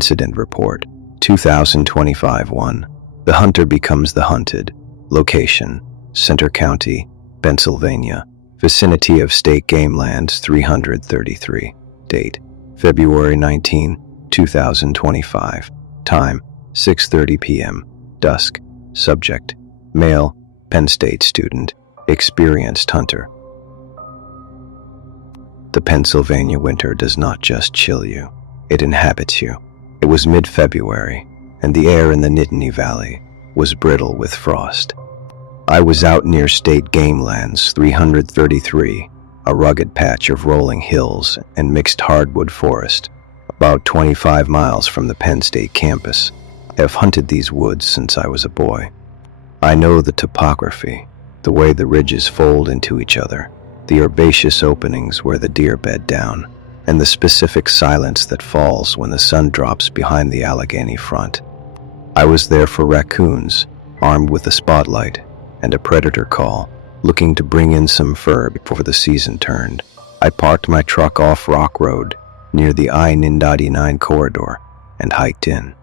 Incident Report, 2025-1. The hunter becomes the hunted. Location, Center County, Pennsylvania. Vicinity of State Game Lands 333. Date, February 19, 2025. Time, 6:30 p.m. Dusk. Subject, male, Penn State student, experienced hunter. The Pennsylvania winter does not just chill you, it inhabits you. It was mid-February, and the air in the Nittany Valley was brittle with frost. I was out near State Game Lands 333, a rugged patch of rolling hills and mixed hardwood forest, about 25 miles from the Penn State campus. I have hunted these woods since I was a boy. I know the topography, the way the ridges fold into each other, the herbaceous openings where the deer bed down, and the specific silence that falls when the sun drops behind the Allegheny front. I was there for raccoons, armed with a spotlight and a predator call, looking to bring in some fur before the season turned. I parked my truck off Rock Road near the I-99 corridor and hiked in.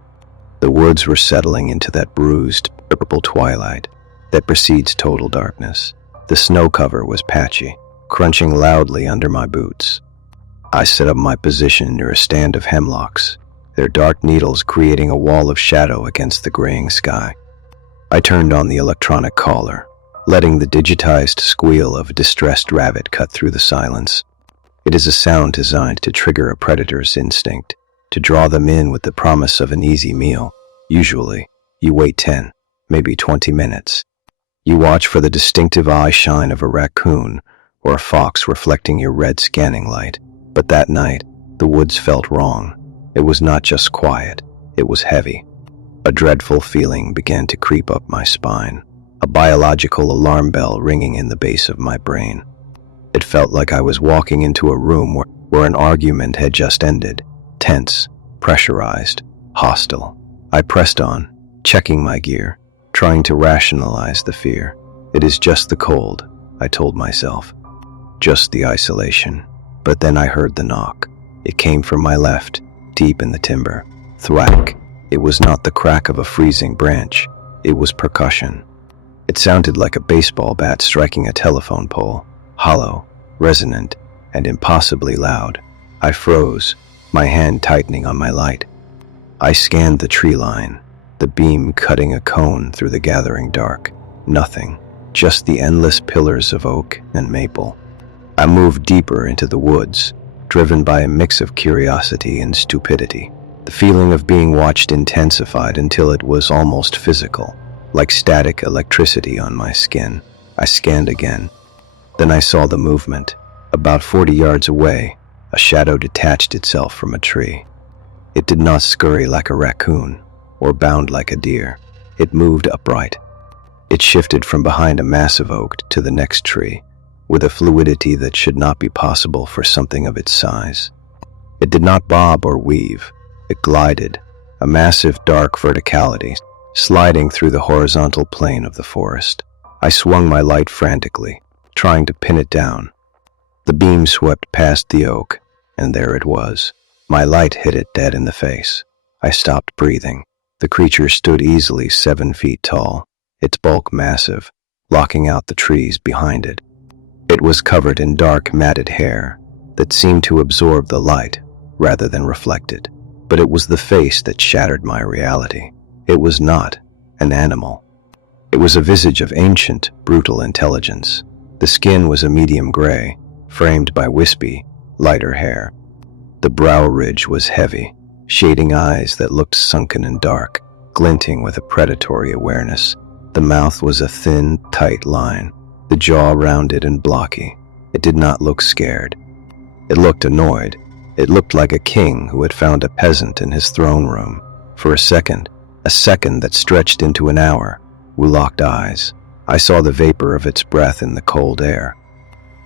The woods were settling into that bruised, purple twilight that precedes total darkness. The snow cover was patchy, crunching loudly under my boots. I set up my position near a stand of hemlocks, their dark needles creating a wall of shadow against the graying sky. I turned on the electronic caller, letting the digitized squeal of a distressed rabbit cut through the silence. It is a sound designed to trigger a predator's instinct, to draw them in with the promise of an easy meal. Usually, you wait 10, maybe 20 minutes. You watch for the distinctive eye shine of a raccoon or a fox reflecting your red scanning light. But that night, the woods felt wrong. It was not just quiet, it was heavy. A dreadful feeling began to creep up my spine, a biological alarm bell ringing in the base of my brain. It felt like I was walking into a room where an argument had just ended, tense, pressurized, hostile. I pressed on, checking my gear, trying to rationalize the fear. It is just the cold, I told myself. Just the isolation. But then I heard the knock. It came from my left, deep in the timber. Thwack. It was not the crack of a freezing branch. It was percussion. It sounded like a baseball bat striking a telephone pole, hollow, resonant, and impossibly loud. I froze, my hand tightening on my light. I scanned the tree line, the beam cutting a cone through the gathering dark. Nothing, just the endless pillars of oak and maple. I moved deeper into the woods, driven by a mix of curiosity and stupidity. The feeling of being watched intensified until it was almost physical, like static electricity on my skin. I scanned again. Then I saw the movement. About 40 yards away, a shadow detached itself from a tree. It did not scurry like a raccoon or bound like a deer. It moved upright. It shifted from behind a massive oak to the next tree, with a fluidity that should not be possible for something of its size. It did not bob or weave. It glided, a massive dark verticality, sliding through the horizontal plane of the forest. I swung my light frantically, trying to pin it down. The beam swept past the oak, and there it was. My light hit it dead in the face. I stopped breathing. The creature stood easily 7 feet tall, its bulk massive, blocking out the trees behind it. It was covered in dark, matted hair that seemed to absorb the light rather than reflect it. But it was the face that shattered my reality. It was not an animal. It was a visage of ancient, brutal intelligence. The skin was a medium gray, framed by wispy, lighter hair. The brow ridge was heavy, shading eyes that looked sunken and dark, glinting with a predatory awareness. The mouth was a thin, tight line, the jaw rounded and blocky. It did not look scared. It looked annoyed. It looked like a king who had found a peasant in his throne room. For a second that stretched into an hour, we locked eyes. I saw the vapor of its breath in the cold air.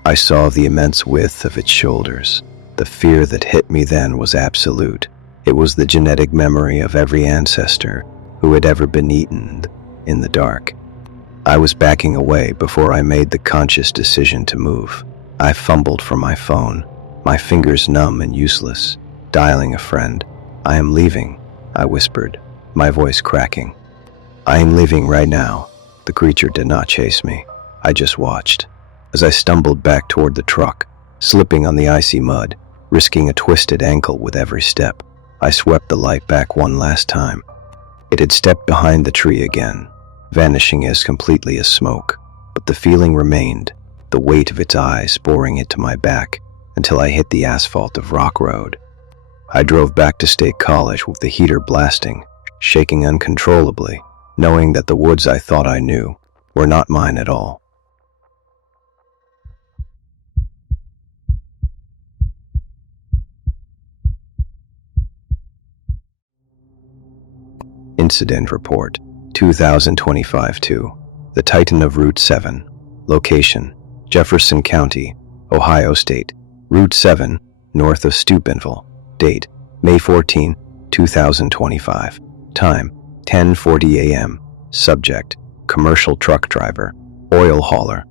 I saw the immense width of its shoulders. The fear that hit me then was absolute. It was the genetic memory of every ancestor who had ever been eaten in the dark. I was backing away before I made the conscious decision to move. I fumbled for my phone, my fingers numb and useless, dialing a friend. "I am leaving," I whispered, my voice cracking. "I am leaving right now." The creature did not chase me. I just watched. As I stumbled back toward the truck, slipping on the icy mud, risking a twisted ankle with every step, I swept the light back one last time. It had stepped behind the tree again, vanishing as completely as smoke, but the feeling remained, the weight of its eyes boring into my back until I hit the asphalt of Rock Road. I drove back to State College with the heater blasting, shaking uncontrollably, knowing that the woods I thought I knew were not mine at all. Incident Report 2025-2. The Titan of Route 7. Location: Jefferson County, Ohio State. Route 7, north of Steubenville. Date: May 14, 2025. Time: 10:40 a.m. Subject: commercial truck driver, oil hauler.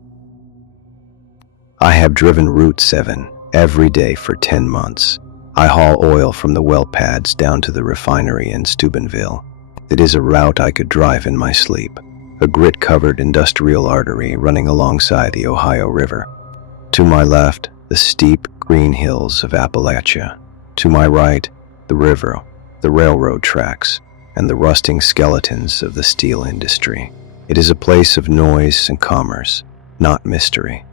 I have driven Route 7 every day for 10 months. I haul oil from the well pads down to the refinery in Steubenville. It is a route I could drive in my sleep, a grit-covered industrial artery running alongside the Ohio River. To my left, the steep, green hills of Appalachia. To my right, the river, the railroad tracks, and the rusting skeletons of the steel industry. It is a place of noise and commerce, not mystery.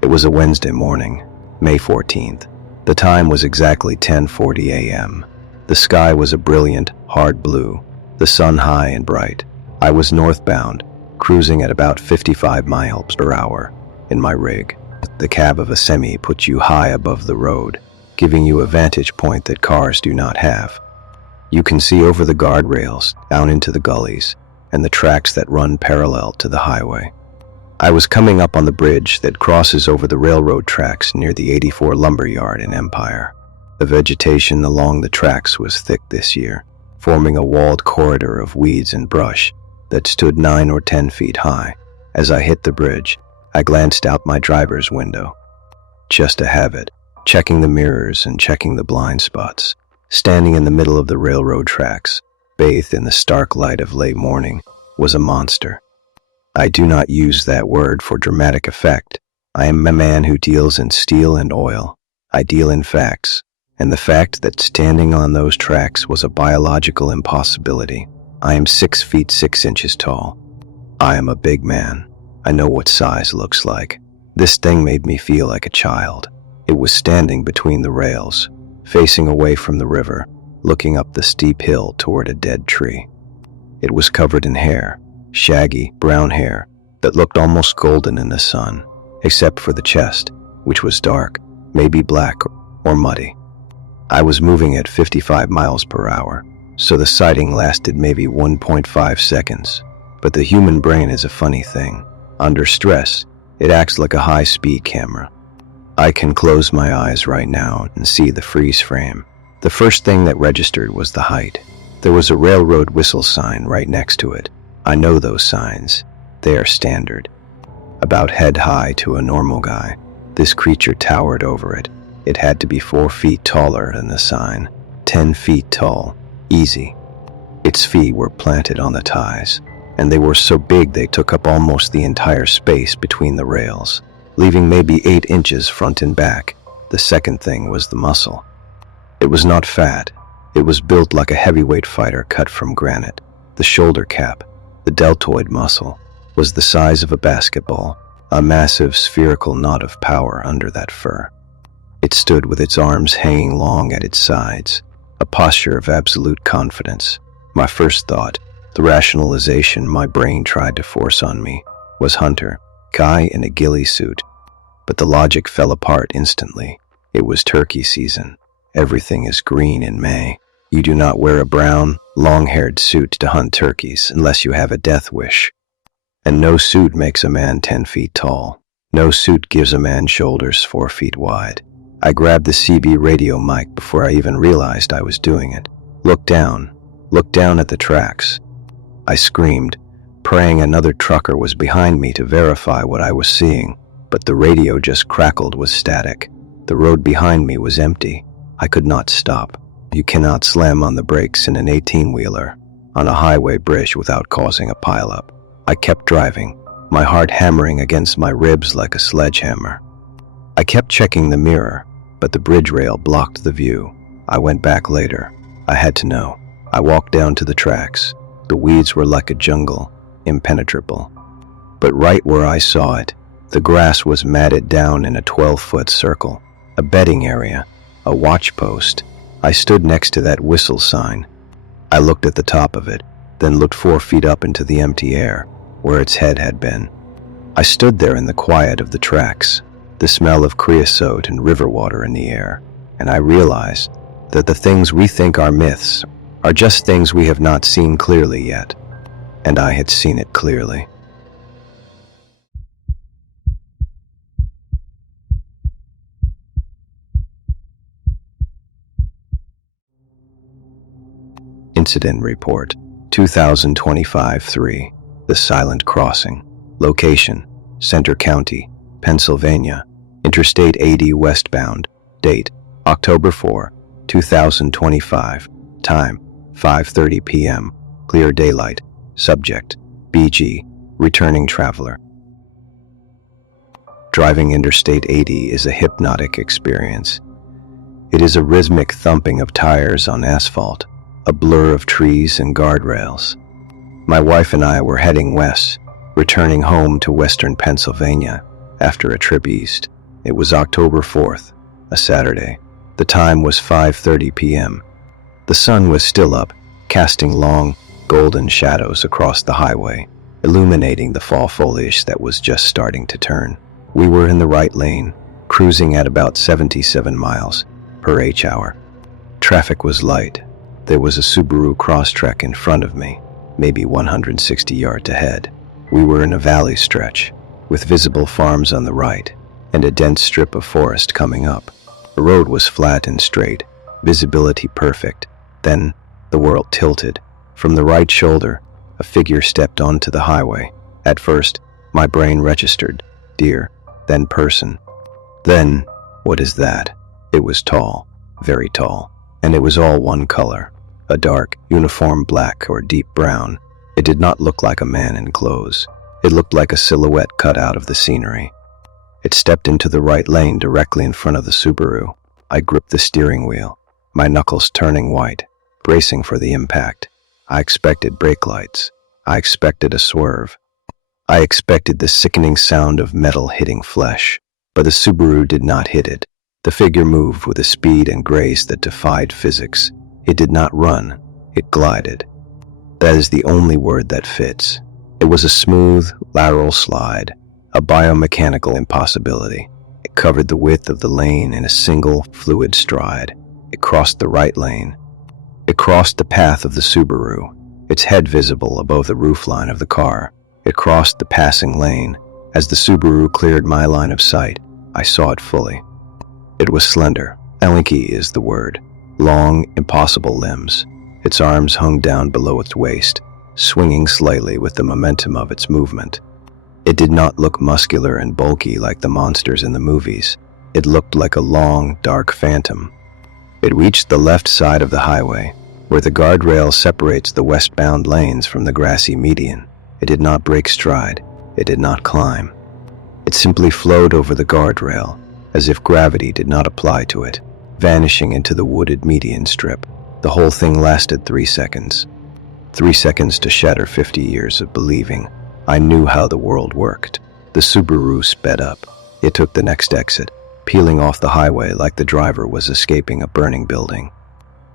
It was a Wednesday morning, May 14th. The time was exactly 10:40 a.m. The sky was a brilliant, hard blue, the sun high and bright. I was northbound, cruising at about 55 miles per hour in my rig. The cab of a semi puts you high above the road, giving you a vantage point that cars do not have. You can see over the guardrails, down into the gullies, and the tracks that run parallel to the highway. I was coming up on the bridge that crosses over the railroad tracks near the 84 lumber yard in Empire. The vegetation along the tracks was thick this year, forming a walled corridor of weeds and brush that stood 9 or 10 feet high. As I hit the bridge, I glanced out my driver's window. Just to have it, checking the mirrors and checking the blind spots, standing in the middle of the railroad tracks, bathed in the stark light of late morning, was a monster. I do not use that word for dramatic effect. I am a man who deals in steel and oil. I deal in facts, and the fact that standing on those tracks was a biological impossibility. I am 6 feet 6 inches tall. I am a big man. I know what size looks like. This thing made me feel like a child. It was standing between the rails, facing away from the river, looking up the steep hill toward a dead tree. It was covered in hair, shaggy, brown hair that looked almost golden in the sun, except for the chest, which was dark, maybe black or muddy. I was moving at 55 miles per hour, so the sighting lasted maybe 1.5 seconds. But the human brain is a funny thing. Under stress, it acts like a high-speed camera. I can close my eyes right now and see the freeze frame. The first thing that registered was the height. There was a railroad whistle sign right next to it. I know those signs. They are standard. About head high to a normal guy, this creature towered over it. It had to be 4 feet taller than the sign. 10 feet tall. Easy. Its feet were planted on the ties, and they were so big they took up almost the entire space between the rails, leaving maybe 8 inches front and back. The second thing was the muscle. It was not fat. It was built like a heavyweight fighter cut from granite. The shoulder cap, the deltoid muscle, was the size of a basketball, a massive spherical knot of power under that fur. It stood with its arms hanging long at its sides, a posture of absolute confidence. My first thought, the rationalization my brain tried to force on me, was hunter, guy in a ghillie suit. But the logic fell apart instantly. It was turkey season. Everything is green in May. You do not wear a brown, long-haired suit to hunt turkeys unless you have a death wish. And no suit makes a man 10 feet tall. No suit gives a man shoulders 4 feet wide. I grabbed the CB radio mic before I even realized I was doing it. Look down at the tracks. I screamed, praying another trucker was behind me to verify what I was seeing, but the radio just crackled with static. The road behind me was empty. I could not stop. You cannot slam on the brakes in an 18-wheeler on a highway bridge without causing a pileup. I kept driving, my heart hammering against my ribs like a sledgehammer. I kept checking the mirror, but the bridge rail blocked the view. I went back later. I had to know. I walked down to the tracks. The weeds were like a jungle, impenetrable. But right where I saw it, the grass was matted down in a 12-foot circle, a bedding area, a watch post. I stood next to that whistle sign. I looked at the top of it, then looked 4 feet up into the empty air, where its head had been. I stood there in the quiet of the tracks, the smell of creosote and river water in the air, and I realized that the things we think are myths are just things we have not seen clearly yet. And I had seen it clearly. Incident Report 2025-3 The Silent Crossing. Location: Center County, Pennsylvania. Interstate 80 westbound. Date: October 4, 2025. Time: 5:30 p.m. Clear daylight. Subject: BG, returning traveler. Driving Interstate 80 is a hypnotic experience. It is a rhythmic thumping of tires on asphalt, a blur of trees and guardrails. My wife and I were heading west, returning home to western Pennsylvania after a trip east. It was October 4th, a Saturday. The time was 5:30 p.m. The sun was still up, casting long, golden shadows across the highway, illuminating the fall foliage that was just starting to turn. We were in the right lane, cruising at about 77 miles per h-hour. Traffic was light. There was a Subaru Crosstrek in front of me, maybe 160 yards ahead. We were in a valley stretch, with visible farms on the right, and a dense strip of forest coming up. The road was flat and straight, visibility perfect. Then, the world tilted. From the right shoulder, a figure stepped onto the highway. At first, my brain registered deer, then person. Then, what is that? It was tall, very tall, and it was all one color, a dark, uniform black or deep brown. It did not look like a man in clothes. It looked like a silhouette cut out of the scenery. It stepped into the right lane directly in front of the Subaru. I gripped the steering wheel, my knuckles turning white, bracing for the impact. I expected brake lights. I expected a swerve. I expected the sickening sound of metal hitting flesh, but the Subaru did not hit it. The figure moved with a speed and grace that defied physics. It did not run, it glided. That is the only word that fits. It was a smooth, lateral slide, a biomechanical impossibility. It covered the width of the lane in a single, fluid stride. It crossed the right lane. It crossed the path of the Subaru, its head visible above the roofline of the car. It crossed the passing lane. As the Subaru cleared my line of sight, I saw it fully. It was slender. Lanky is the word. Long, impossible limbs. Its arms hung down below its waist, swinging slightly with the momentum of its movement. It did not look muscular and bulky like the monsters in the movies. It looked like a long, dark phantom. It reached the left side of the highway, where the guardrail separates the westbound lanes from the grassy median. It did not break stride. It did not climb. It simply flowed over the guardrail, as if gravity did not apply to it, vanishing into the wooded median strip. The whole thing lasted 3 seconds. 3 seconds to shatter 50 years of believing I knew how the world worked. The Subaru sped up. It took the next exit, peeling off the highway like the driver was escaping a burning building.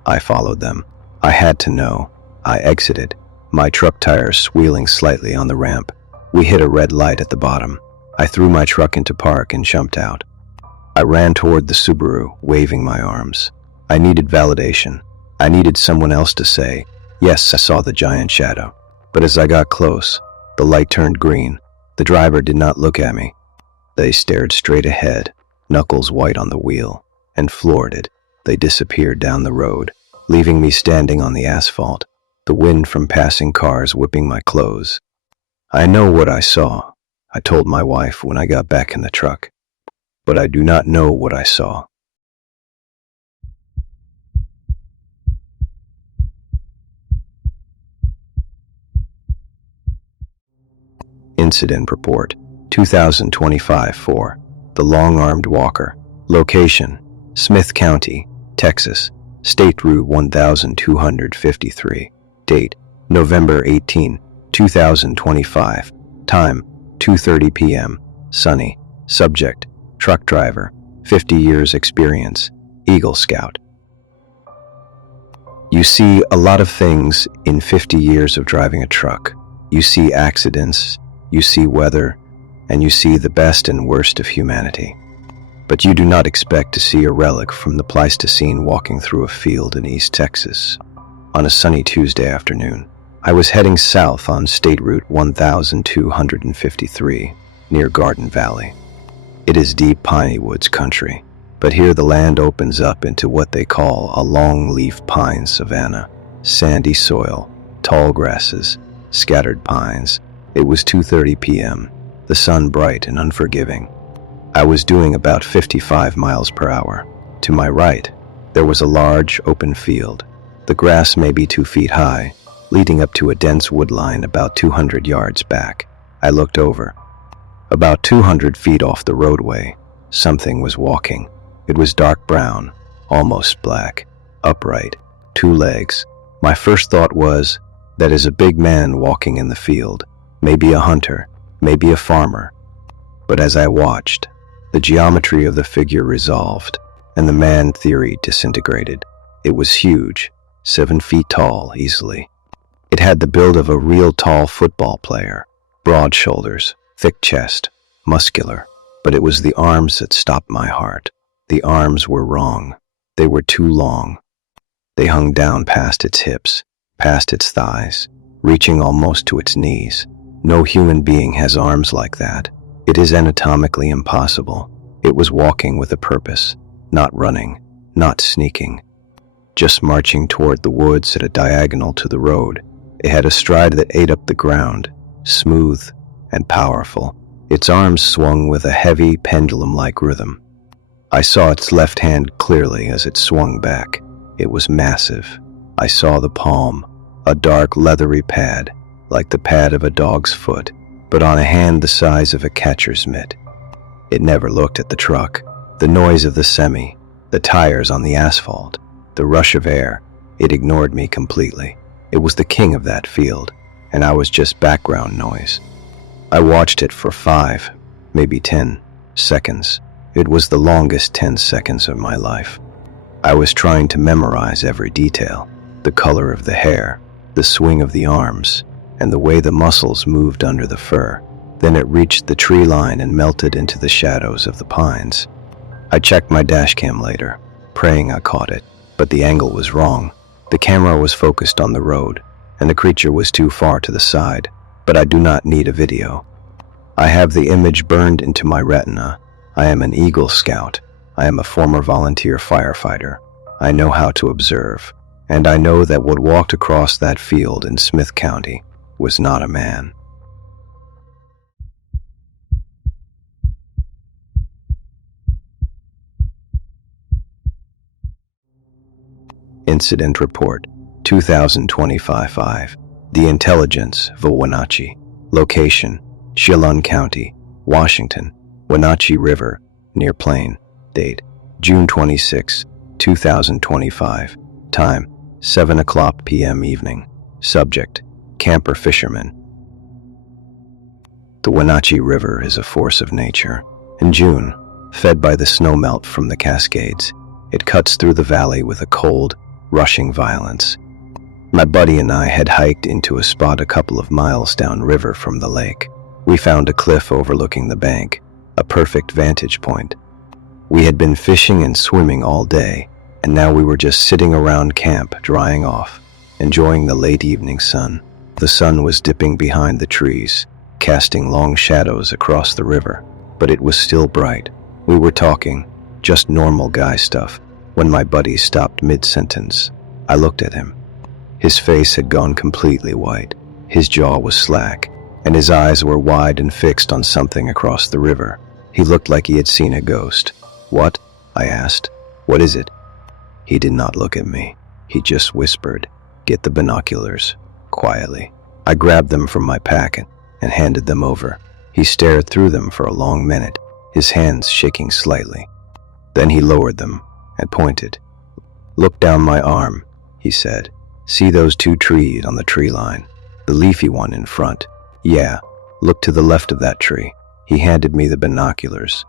I followed them. I had to know. I exited, my truck tires squealing slightly on the ramp. We hit a red light at the bottom. I threw my truck into park and jumped out. I ran toward the Subaru, waving my arms. I needed validation. I needed someone else to say, yes, I saw the giant shadow. But as I got close, the light turned green. The driver did not look at me. They stared straight ahead, knuckles white on the wheel, and floored it. They disappeared down the road, leaving me standing on the asphalt, the wind from passing cars whipping my clothes. I know what I saw, I told my wife when I got back in the truck, but I do not know what I saw. Incident Report 2025-4. The Long-Armed Walker. Location: Smith County, Texas. State Route 1253. Date: November 18, 2025. Time: 2:30 p.m. Sunny. Subject: truck driver. 50 years experience. Eagle Scout. You see a lot of things in 50 years of driving a truck. You see accidents, you see weather, and you see the best and worst of humanity. But you do not expect to see a relic from the Pleistocene walking through a field in East Texas. On a sunny Tuesday afternoon, I was heading south on State Route 1253 near Garden Valley. It is deep piney woods country, but here the land opens up into what they call a long-leaf pine savanna. Sandy soil, tall grasses, scattered pines. It was 2:30 p.m., the sun bright and unforgiving. I was doing about 55 miles per hour. To my right, there was a large open field, the grass maybe 2 feet high, leading up to a dense woodline about 200 yards back. I looked over. About 200 feet off the roadway, something was walking. It was dark brown, almost black, upright, 2 legs. My first thought was, that is a big man walking in the field, maybe a hunter, maybe a farmer. But as I watched, the geometry of the figure resolved, and the man theory disintegrated. It was huge, 7 feet tall easily. It had the build of a real tall football player, broad shoulders, thick chest, muscular, but it was the arms that stopped my heart. The arms were wrong. They were too long. They hung down past its hips, past its thighs, reaching almost to its knees. No human being has arms like that. It is anatomically impossible. It was walking with a purpose, not running, not sneaking, just marching toward the woods at a diagonal to the road. It had a stride that ate up the ground, smooth and powerful. Its arms swung with a heavy, pendulum-like rhythm. I saw its left hand clearly as it swung back. It was massive. I saw the palm, a dark, leathery pad, like the pad of a dog's foot, but on a hand the size of a catcher's mitt. It never looked at the truck, the noise of the semi, the tires on the asphalt, the rush of air. It ignored me completely. It was the king of that field, and I was just background noise. I watched it for 5, maybe 10 seconds. It was the longest 10 seconds of my life. I was trying to memorize every detail, the color of the hair, the swing of the arms, and the way the muscles moved under the fur. Then it reached the tree line and melted into the shadows of the pines. I checked my dashcam later, praying I caught it, but the angle was wrong. The camera was focused on the road, and the creature was too far to the side, but I do not need a video. I have the image burned into my retina. I am an Eagle Scout. I am a former volunteer firefighter. I know how to observe, and I know that what walked across that field in Smith County was not a man. Incident Report 2025-5. The Intelligence of Wenatchee. Location: Chelan County, Washington. Wenatchee River, near Plain. Date: June 26, 2025. Time: 7 o'clock p.m. evening. Subject: camper fisherman. The Wenatchee River is a force of nature. In June, fed by the snowmelt from the Cascades, it cuts through the valley with a cold, rushing violence. My buddy and I had hiked into a spot a couple of miles downriver from the lake. We found a cliff overlooking the bank, a perfect vantage point. We had been fishing and swimming all day, and now we were just sitting around camp, drying off, enjoying the late evening sun. The sun was dipping behind the trees, casting long shadows across the river, but it was still bright. We were talking, just normal guy stuff, when my buddy stopped mid-sentence. I looked at him. His face had gone completely white. His jaw was slack, and his eyes were wide and fixed on something across the river. He looked like he had seen a ghost. "What?" I asked. "What is it?" He did not look at me. He just whispered, "Get the binoculars," quietly. I grabbed them from my pack and handed them over. He stared through them for a long minute, his hands shaking slightly. Then he lowered them and pointed. "Look down my arm," he said. "See those two trees on the tree line? The leafy one in front? Yeah, look to the left of that tree." He handed me the binoculars.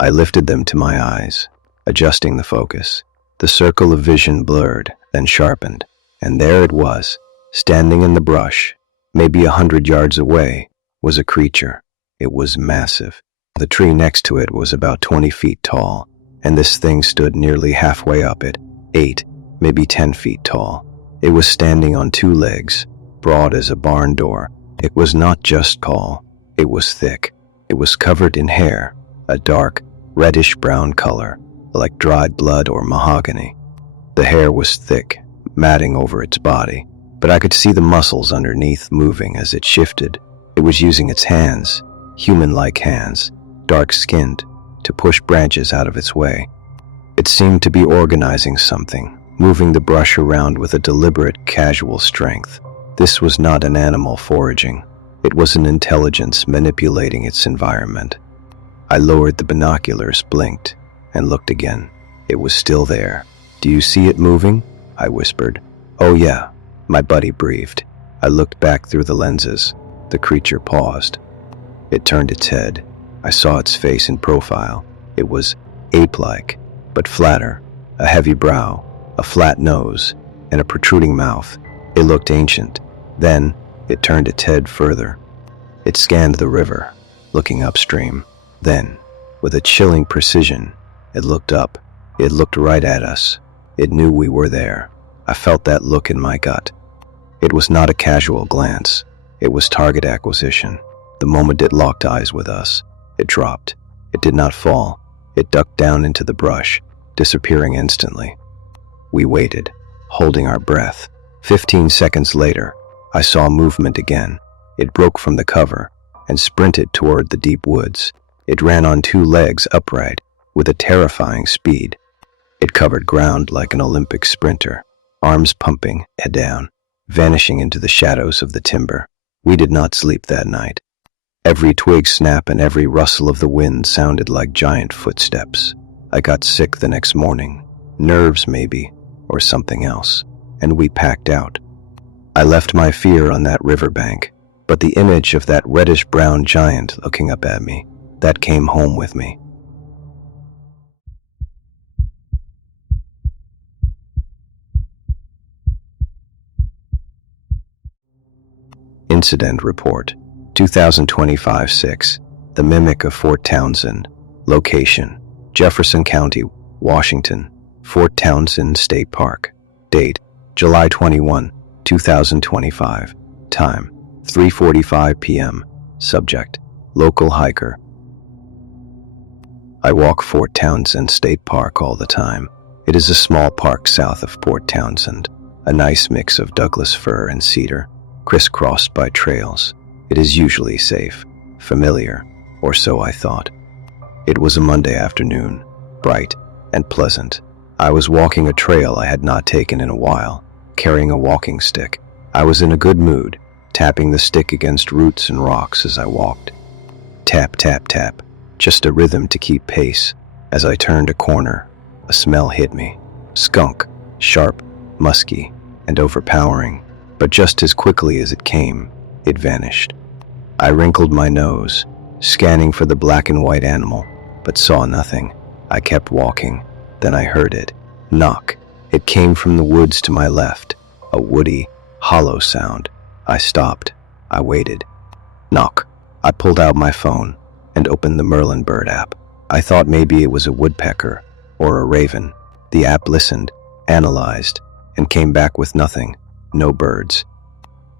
I lifted them to my eyes, adjusting the focus. The circle of vision blurred, then sharpened, and there it was, standing in the brush, maybe 100 yards away, was a creature. It was massive. The tree next to it was about 20 feet tall, and this thing stood nearly halfway up it, 8, maybe 10 feet tall. It was standing on 2 legs, broad as a barn door. It was not just tall, it was thick. It was covered in hair, a dark, reddish-brown color, like dried blood or mahogany. The hair was thick, matting over its body, but I could see the muscles underneath moving as it shifted. It was using its hands, human-like hands, dark-skinned, to push branches out of its way. It seemed to be organizing something, moving the brush around with a deliberate, casual strength. This was not an animal foraging. It was an intelligence manipulating its environment. I lowered the binoculars, blinked, and looked again. It was still there. "Do you see it moving?" I whispered. "Oh yeah," my buddy breathed. I looked back through the lenses. The creature paused. It turned its head. I saw its face in profile. It was ape-like, but flatter, a heavy brow, a flat nose, and a protruding mouth. It looked ancient. Then, it turned its head further. It scanned the river, looking upstream. Then, with a chilling precision, it looked up. It looked right at us. It knew we were there. I felt that look in my gut. It was not a casual glance. It was target acquisition. The moment it locked eyes with us, it dropped. It did not fall. It ducked down into the brush, disappearing instantly. We waited, holding our breath. 15 seconds later, I saw movement again. It broke from the cover and sprinted toward the deep woods. It ran on 2 legs upright with a terrifying speed. It covered ground like an Olympic sprinter, arms pumping, head down, vanishing into the shadows of the timber. We did not sleep that night. Every twig snap and every rustle of the wind sounded like giant footsteps. I got sick the next morning, nerves maybe, or something else, and we packed out. I left my fear on that riverbank, but the image of that reddish-brown giant looking up at me, that came home with me. Incident Report 2025-6 The Mimic of Fort Townsend. Location: Jefferson County, Washington. Fort Townsend State Park. Date: July 21, 2025. Time: 3:45 p.m. Subject: local hiker. I walk Fort Townsend State Park all the time. It is a small park south of Port Townsend, a nice mix of Douglas fir and cedar, crisscrossed by trails. It is usually safe, familiar, or so I thought. It was a Monday afternoon, bright and pleasant. I was walking a trail I had not taken in a while, carrying a walking stick. I was in a good mood, tapping the stick against roots and rocks as I walked. Tap, tap, tap, just a rhythm to keep pace. As I turned a corner, a smell hit me. Skunk, sharp, musky, and overpowering. But just as quickly as it came, it vanished. I wrinkled my nose, scanning for the black and white animal, but saw nothing. I kept walking. Then I heard it. Knock. It came from the woods to my left, a woody, hollow sound. I stopped. I waited. Knock. I pulled out my phone and opened the Merlin Bird app. I thought maybe it was a woodpecker or a raven. The app listened, analyzed, and came back with nothing. No birds.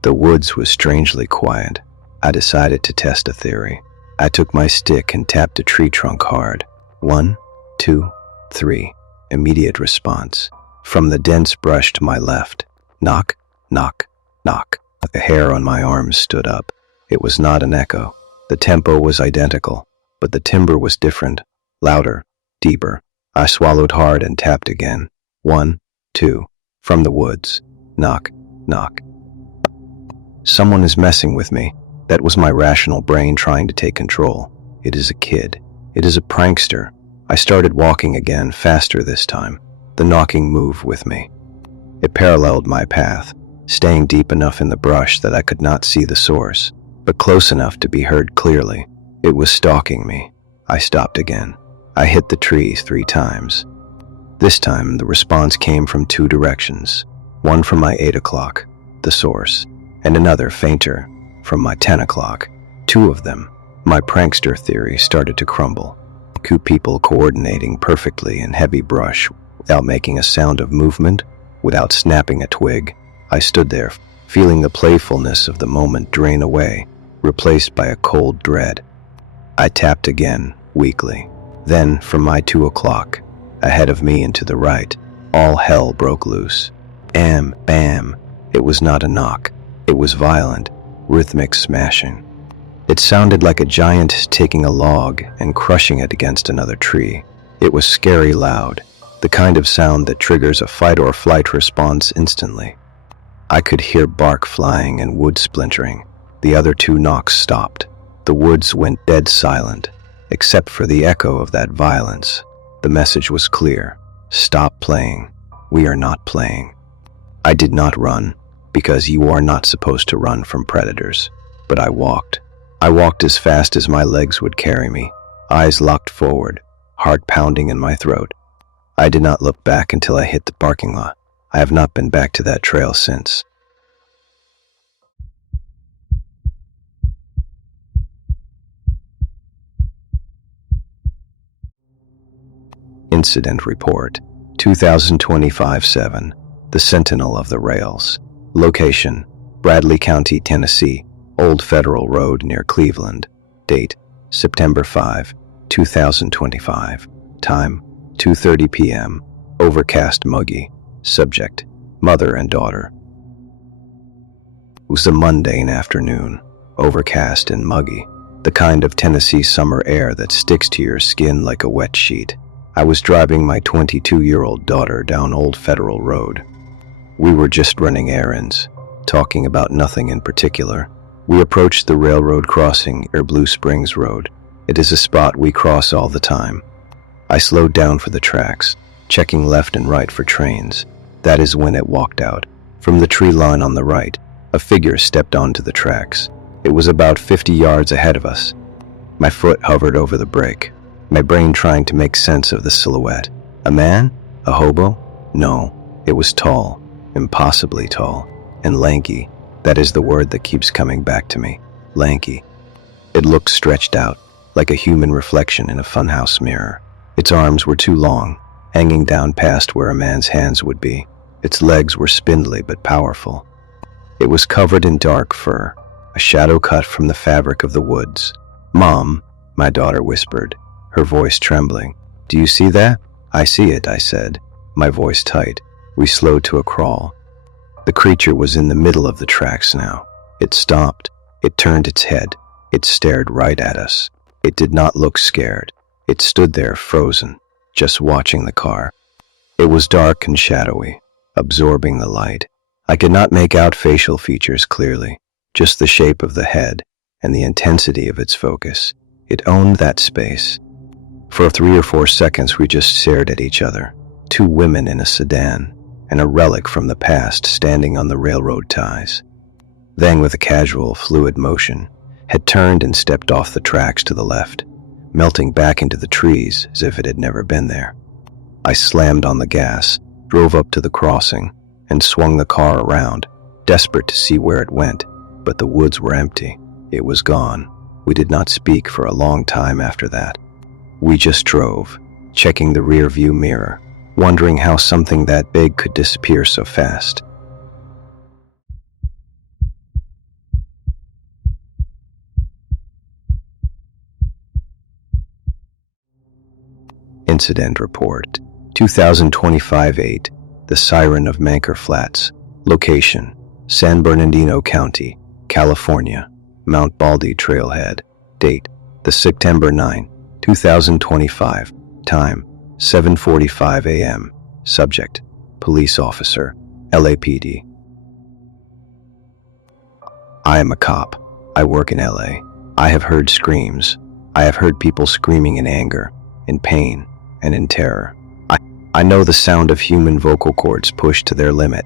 The woods was strangely quiet. I decided to test a theory. I took my stick and tapped a tree trunk hard. 1, 2, 3. Immediate response. From the dense brush to my left. Knock, knock, knock. The hair on my arms stood up. It was not an echo. The tempo was identical, but the timbre was different, louder, deeper. I swallowed hard and tapped again. 1, 2. From the woods. Knock, knock. Someone is messing with me. That was my rational brain trying to take control. It is a kid. It is a prankster. I started walking again, faster this time. The knocking moved with me. It paralleled my path, staying deep enough in the brush that I could not see the source, but close enough to be heard clearly. It was stalking me. I stopped again. I hit the tree 3 times. This time, the response came from 2 directions. One from my 8 o'clock, the source, and another, fainter, from my 10 o'clock. 2 of them. My prankster theory started to crumble. 2 people coordinating perfectly in heavy brush without making a sound of movement, without snapping a twig. I stood there, feeling the playfulness of the moment drain away, replaced by a cold dread. I tapped again, weakly. Then, from my 2 o'clock, ahead of me and to the right, all hell broke loose. Bam, bam. It was not a knock. It was violent, rhythmic smashing. It sounded like a giant taking a log and crushing it against another tree. It was scary loud, the kind of sound that triggers a fight or flight response instantly. I could hear bark flying and wood splintering. The other 2 knocks stopped. The woods went dead silent, except for the echo of that violence. The message was clear. Stop playing. We are not playing. I did not run, because you are not supposed to run from predators. But I walked. I walked as fast as my legs would carry me, eyes locked forward, heart pounding in my throat. I did not look back until I hit the parking lot. I have not been back to that trail since. Incident Report, 2025-7, The Sentinel of the Rails. Location, Bradley County, Tennessee, Old Federal Road near Cleveland. Date, September 5, 2025. Time, 2:30 p.m. Overcast, muggy. Subject, mother and daughter. It was a mundane afternoon, overcast and muggy, the kind of Tennessee summer air that sticks to your skin like a wet sheet. I was driving my 22-year-old daughter down Old Federal Road. We were just running errands, talking about nothing in particular. We approached the railroad crossing near Blue Springs Road. It is a spot we cross all the time. I slowed down for the tracks, checking left and right for trains. That is when it walked out. From the tree line on the right, a figure stepped onto the tracks. It was about 50 yards ahead of us. My foot hovered over the brake, my brain trying to make sense of the silhouette. A man? A hobo? No, it was tall, impossibly tall, and lanky. That is the word that keeps coming back to me. Lanky. It looked stretched out, like a human reflection in a funhouse mirror. Its arms were too long, hanging down past where a man's hands would be. Its legs were spindly but powerful. It was covered in dark fur, a shadow cut from the fabric of the woods. "Mom," my daughter whispered, her voice trembling. "Do you see that?" "I see it," I said, my voice tight. We slowed to a crawl. The creature was in the middle of the tracks now. It stopped. It turned its head. It stared right at us. It did not look scared. It stood there frozen, just watching the car. It was dark and shadowy, absorbing the light. I could not make out facial features clearly, just the shape of the head and the intensity of its focus. It owned that space. For 3 or 4 seconds we just stared at each other, 2 women in a sedan, and a relic from the past standing on the railroad ties. Then, with a casual, fluid motion, had turned and stepped off the tracks to the left, melting back into the trees as if it had never been there. I slammed on the gas, drove up to the crossing, and swung the car around, desperate to see where it went, but the woods were empty. It was gone. We did not speak for a long time after that. We just drove, checking the rear view mirror, wondering how something that big could disappear so fast. Incident Report, 2025-8, The Siren of Manker Flats. Location, San Bernardino County, California, Mount Baldy Trailhead. Date, the September 9, 2025. Time, 7:45 a.m. Subject, police officer, LAPD. I am a cop. I work in LA. I have heard screams. I have heard people screaming in anger, in pain, and in terror. I know the sound of human vocal cords pushed to their limit.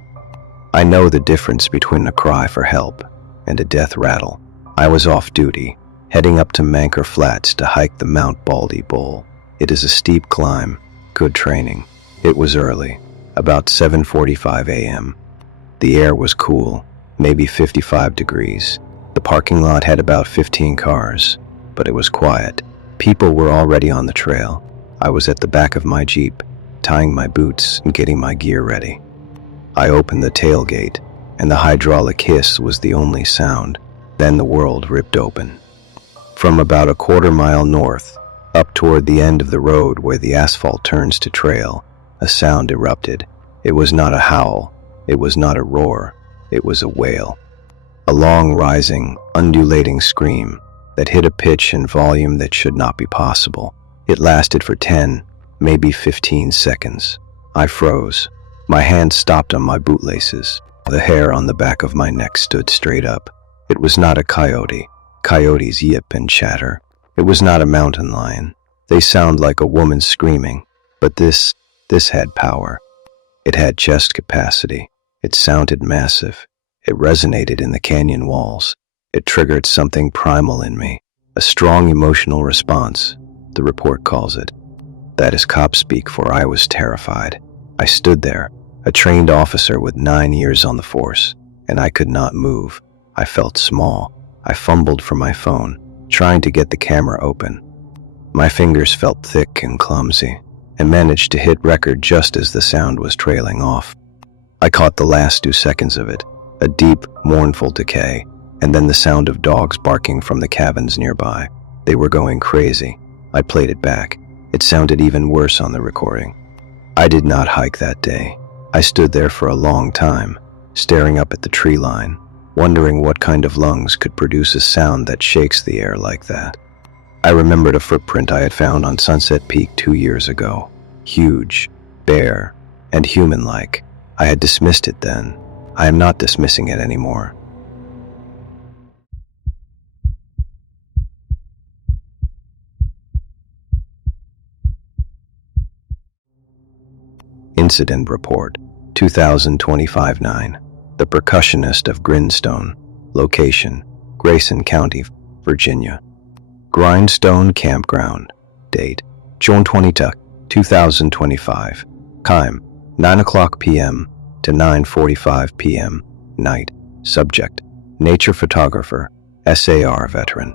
I know the difference between a cry for help and a death rattle. I was off duty, heading up to Manker Flats to hike the Mount Baldy Bowl. It is a steep climb, good training. It was early, about 7:45 a.m. The air was cool, maybe 55 degrees. The parking lot had about 15 cars, but it was quiet. People were already on the trail. I was at the back of my Jeep, tying my boots and getting my gear ready. I opened the tailgate, and the hydraulic hiss was the only sound. Then the world ripped open. From about a quarter-mile north, up toward the end of the road where the asphalt turns to trail, a sound erupted. It was not a howl. It was not a roar. It was a wail. A long, rising, undulating scream that hit a pitch and volume that should not be possible. It lasted for 10, maybe 15 seconds. I froze. My hand stopped on my bootlaces. The hair on the back of my neck stood straight up. It was not a coyote. Coyotes yip and chatter. It was not a mountain lion. They sound like a woman screaming. But this had power. It had chest capacity. It sounded massive. It resonated in the canyon walls. It triggered something primal in me. A strong emotional response, the report calls it. That is cop speak, for I was terrified. I stood there, a trained officer with 9 years on the force, and I could not move. I felt small. I fumbled for my phone, trying to get the camera open. My fingers felt thick and clumsy, and managed to hit record just as the sound was trailing off. I caught the last 2 seconds of it, a deep, mournful decay, and then the sound of dogs barking from the cabins nearby. They were going crazy. I played it back. It sounded even worse on the recording. I did not hike that day. I stood there for a long time, staring up at the tree line, wondering what kind of lungs could produce a sound that shakes the air like that. I remembered a footprint I had found on Sunset Peak 2 years ago. Huge, bare, and human-like. I had dismissed it then. I am not dismissing it anymore. Incident Report, 2025-9. The Percussionist of Grindstone. Location, Grayson County, Virginia. Grindstone Campground. Date, June 22, 2025. Time, 9:00 p.m. to 9:45 p.m. Night. Subject, nature photographer, SAR veteran.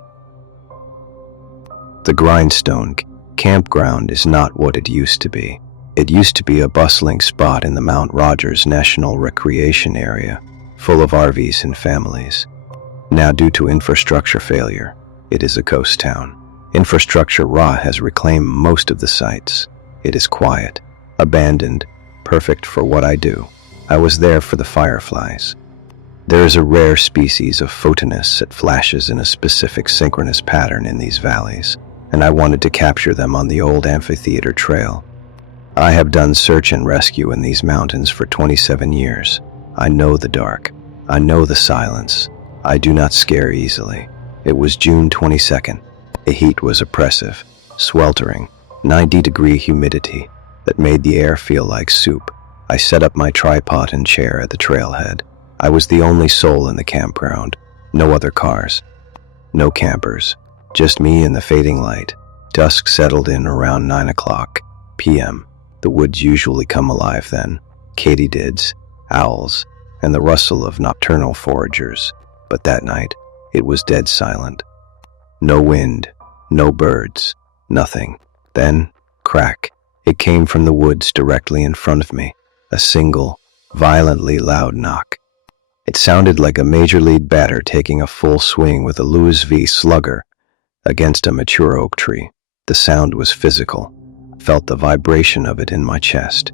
The Grindstone Campground is not what it used to be. It used to be a bustling spot in the Mount Rogers National Recreation Area, full of RVs and families. Now, due to infrastructure failure, it is a ghost town. Infrastructure rot has reclaimed most of the sites. It is quiet, abandoned, perfect for what I do. I was there for the fireflies. There is a rare species of photonus that flashes in a specific synchronous pattern in these valleys, and I wanted to capture them on the old amphitheater trail. I have done search and rescue in these mountains for 27 years. I know the dark. I know the silence. I do not scare easily. It was June 22nd. The heat was oppressive, sweltering, 90-degree humidity that made the air feel like soup. I set up my tripod and chair at the trailhead. I was the only soul in the campground. No other cars. No campers. Just me and the fading light. Dusk settled in around 9:00 p.m. The woods usually come alive then. Katydids, owls, and the rustle of nocturnal foragers. But that night, it was dead silent. No wind, no birds, nothing. Then, crack, it came from the woods directly in front of me. A single, violently loud knock. It sounded like a major league batter taking a full swing with a Lewis V slugger against a mature oak tree. The sound was physical. Felt the vibration of it in my chest.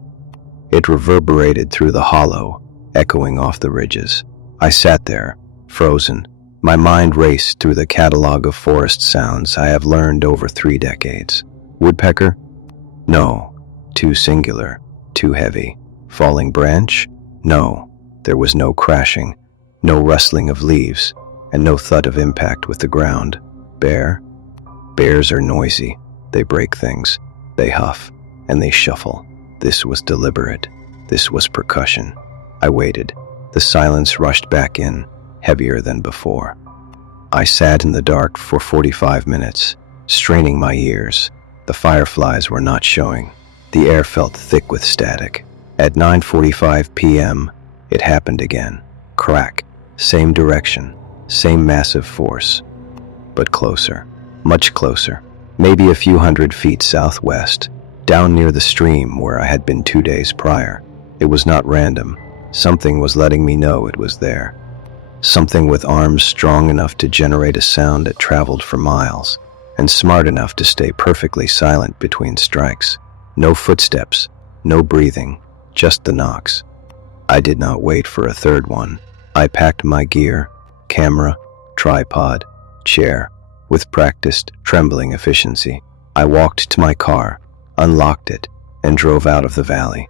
It reverberated through the hollow, echoing off the ridges. I sat there, frozen. My mind raced through the catalog of forest sounds I have learned over 3 decades. Woodpecker? No. Too singular. Too heavy. Falling branch? No. There was no crashing, no rustling of leaves, and no thud of impact with the ground. Bear? Bears are noisy. They break things. They huff, and they shuffle. This was deliberate. This was percussion. I waited. The silence rushed back in, heavier than before. I sat in the dark for 45 minutes, straining my ears. The fireflies were not showing. The air felt thick with static. At 9:45 p.m., it happened again. Crack. Same direction. Same massive force. But closer. Much closer. Maybe a few hundred feet southwest, down near the stream where I had been 2 days prior. It was not random. Something was letting me know it was there. Something with arms strong enough to generate a sound that traveled for miles, and smart enough to stay perfectly silent between strikes. No footsteps, no breathing, just the knocks. I did not wait for a third one. I packed my gear, camera, tripod, chair, with practiced, trembling efficiency. I walked to my car, unlocked it, and drove out of the valley.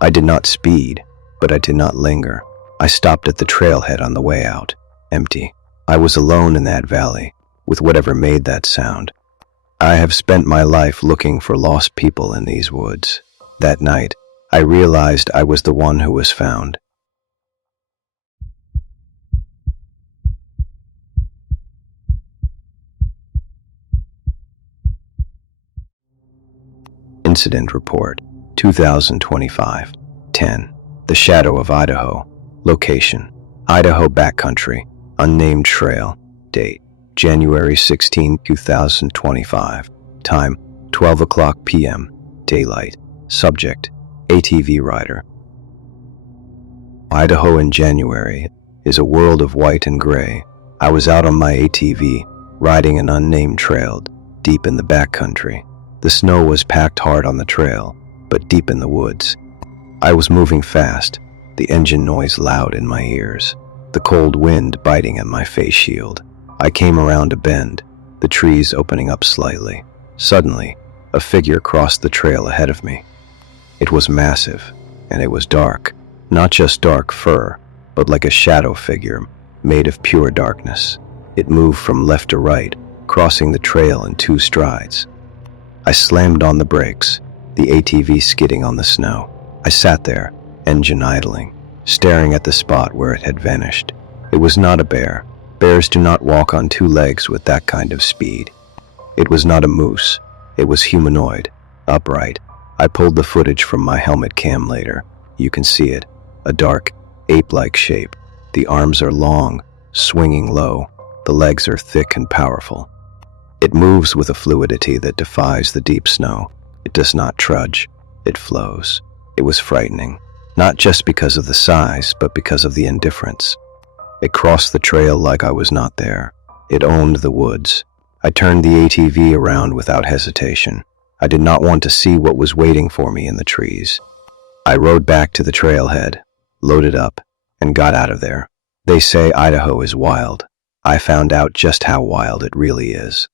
I did not speed, but I did not linger. I stopped at the trailhead on the way out, empty. I was alone in that valley, with whatever made that sound. I have spent my life looking for lost people in these woods. That night, I realized I was the one who was found. Incident Report, 2025, 10. The Shadow of Idaho. Location, Idaho Backcountry. Unnamed Trail. Date, January 16, 2025. Time, 12 o'clock p.m. Daylight. Subject, ATV rider. Idaho in January is a world of white and gray. I was out on my ATV, riding an unnamed trail, deep in the backcountry. The snow was packed hard on the trail, but deep in the woods. I was moving fast, the engine noise loud in my ears, the cold wind biting at my face shield. I came around a bend, the trees opening up slightly. Suddenly, a figure crossed the trail ahead of me. It was massive, and it was dark. Not just dark fur, but like a shadow figure made of pure darkness. It moved from left to right, crossing the trail in 2 strides. I slammed on the brakes, the ATV skidding on the snow. I sat there, engine idling, staring at the spot where it had vanished. It was not a bear. Bears do not walk on 2 legs with that kind of speed. It was not a moose. It was humanoid, upright. I pulled the footage from my helmet cam later. You can see it, a dark, ape-like shape. The arms are long, swinging low. The legs are thick and powerful. It moves with a fluidity that defies the deep snow. It does not trudge. It flows. It was frightening, not just because of the size, but because of the indifference. It crossed the trail like I was not there. It owned the woods. I turned the ATV around without hesitation. I did not want to see what was waiting for me in the trees. I rode back to the trailhead, loaded up, and got out of there. They say Idaho is wild. I found out just how wild it really is.